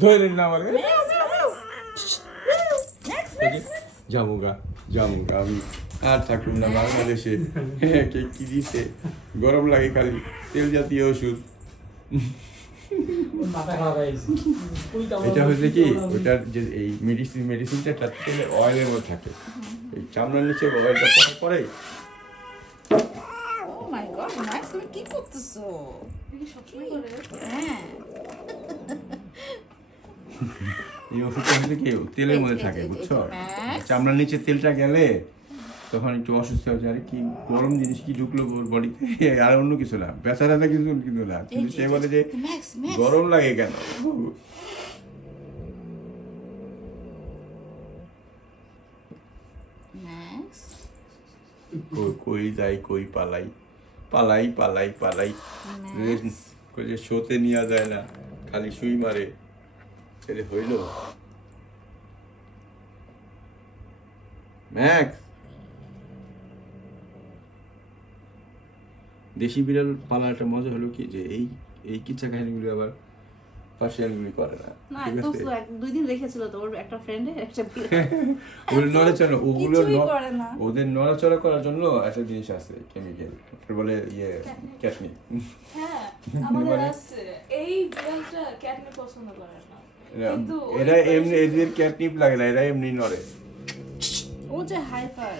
ধরেন না আমি আর থাকুন না, বাংলাদেশে। কি দিছে? গরম লাগে খালি। তেল জাতীয় ওষুধ। এটা হচ্ছে কি ওটার যে এই মেডিসিন মেডিসিনটা তার তেলে অয়েলের মধ্যে থাকে। এই চামড়ার নিচে অয়েলটা পড়ার পরে কি করতেছো? করে হ্যাঁ। এই ওষুধটা হচ্ছে কি তেলের মধ্যে থাকে বুঝছ? চামড়ার নিচে তেলটা গেলে তখন একটু অসুস্থ হয়ে যায় আরে কি গরম জিনিস কি ঢুকলো ওর বডিতে আর অন্য কিছু না ব্যথা ট্যাথা কিছু কিন্তু না। কিন্তু সে বলে যে গরম লাগে কেন? কই- যাই কই পালাই? পালাই পালাই পালাই। কই যে শোতে নেওয়া যায় না খালি সুই মারে। ছেলে হইল। ম্যাক্স দেশি বিড়াল পালা একটা মজা হলো কি? যে এই এই কিচ্ছা কাহিনীগুলি আবার পার্সিয়ানগুলি করে না। না ঠিক আছে? দুই দিন রেখেছিল তো ওর একটা ফ্রেন্ডের একটা ওগুলো নড়াচড়া ওগুলো কিছুই ন- ওদের নড়াচড়া করার জন্য একটা জিনিস আছে কেমিক্যাল বলে ইয়ে ক্যাটনি হ্যাঁ আমাদের আছে। এই বিড়ালটা ক্যাটনি পছন্দ করে না। এরা এমনি এদের ক্যাটনিপ লাগে না এরা এমনি নড়ে। ও যে হাইপার